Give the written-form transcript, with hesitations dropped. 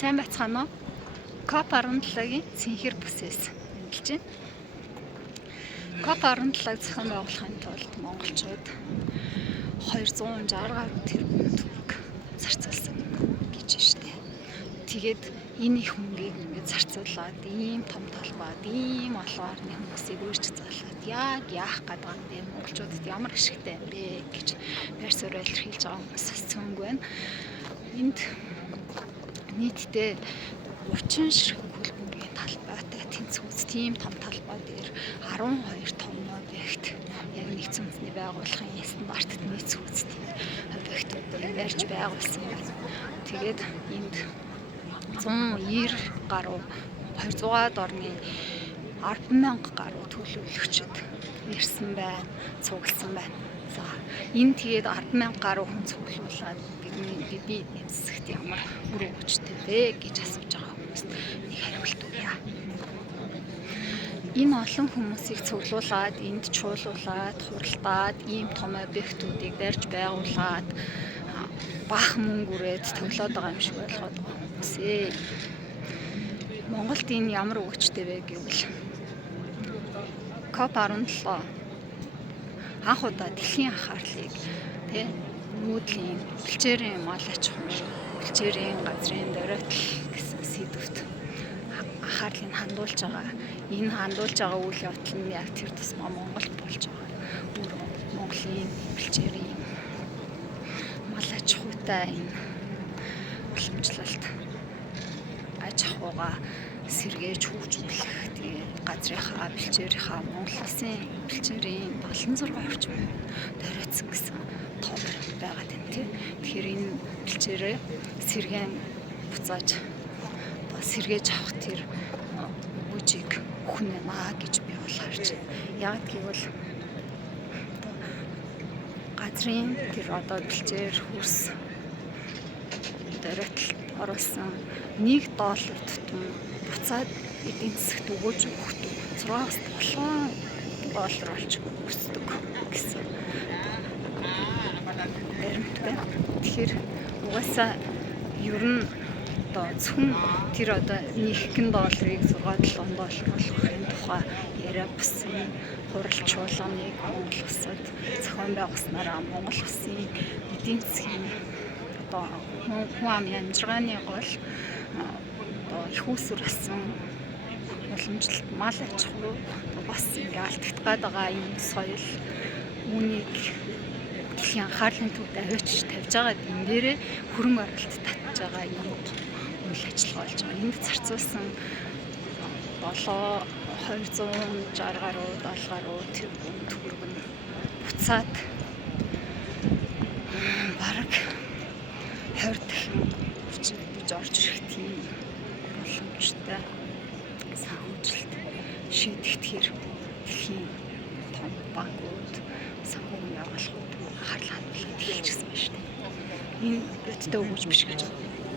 Сайн байцгаана уу? COP17-гийн цэнхэр бүсээс эндэлж байна. COP17-г зохион байгуулахын тулд монголчууд 260 гаруй тэрбум төгрөг зарцуулсан гэж байна шүү дээ. Тэгээд энэ их мөнгийг ингээд зарцуулаад ийм том талбайд ийм олон орны хүмүүсийг үрж залгаад яг яах гээд байгаа юм бэ? Монголчуудад ямар ашигтай юм бэ гэж байр суурь илэрхийлж байгаа хүмүүс цөөнгүй байна. Энд нийтдээ 30 ширхэг хөлбөмбөгийн талбайтай тэнцвүүц тийм том талбай дээр 12 том объект яг нэгдсэн үндэсний байгууллагын стандартад нийцүүлсэн объектуудыг барьж байгуулсан байна. Тэгээд энд 190 гаруй 200-аад орны 10,000 гаруй төлөөлөгчд ирсэн байна, цугласан байна. За энэ тэгээд 10,000 гаруй хүн цуглуулад би энэ засагт ямар үр өгчтэй вэ гэж асууж байгаа хүмүүст нэг хариулт өгье. Энэ олон хүмүүсийг цуглуулад, энд чуулуулад, хуралдаад, ийм том объектуудыг барьж байгуулад бах мөнгө үрээд тоглоод байгаа юм шиг ойлгоод байгаа хүмүүсээ. Монголд энэ ямар өгчтэй вэ гэвэл COP17 анх удаа дэлхийн анхаарлыг нүүдлийн бэлчээрийн мал аж ахуй, бэлчээрийн газрын доройтол гэсэн сэдвт анхаарлыг хандуулж байгаа. Энэ хандуулж байгаа үйл явдал нь яг тэр тусмаа Монголд болж байгаа. Өөр Монголын бэлчээрийн мал аж ахуйтай энэ уламжлалт аж ахуйгаа сэргээж хөгжүүлэх тэгээд газрынхаа бэлчээрийнхаа Монгол улсын бэлчээрийн 76 орчим доройтсон гэсэн тоо баримт байгаа юм тий. Тэгэхээр энэ бэлчээрээ сэргээн буцааж сэргээж авах тэр үжиг өхнө маа гэж би бол харж байна. Яг гэвэл газрын тэр одоо бэлчээр хөрс доройтолд оруулсан $1 тутам буцаад эдийн засагт өгөөж өгөхдөө 6-7 доллар болж өсдөг гэсэн баримт байна. Тэгэхээр угаасаа ер нь одоо зөвхөн тэр одоо $1 долларыг 6-7 доллар болгохын тухай яриа басан хурал чуулганыг Монгол улсад зохион байгуулснараа Монгол улсын эдийн засгийн одоо хүн амын амжиргааны гол одоо их усүр асан уламжлалт мал аж ахуй бас ингээ алдагдах гээд байгаа энэ соёл үүнийг дэлхийн анхаарлын төвд аваач тавьж байгаа энэ дээрээ хөрөнгө оруулалт татж байгаа юм үйл ажиллагаа болж байгаа. Энд зарцуулсан 260 гаруй 70 гаруй тэрбум төгрөг нь буцаад бараг 20 дахин хүчилж орж ирэх тийм боломжтой санхүүжилт шийдэгдэхээр дэлхийн том банкуд, санхүүгийн байгууллагууд анхаарал хандуулж эхэлчихсэн байна шүү дээ. Энэ бодтой өгөөж биш гэж байна.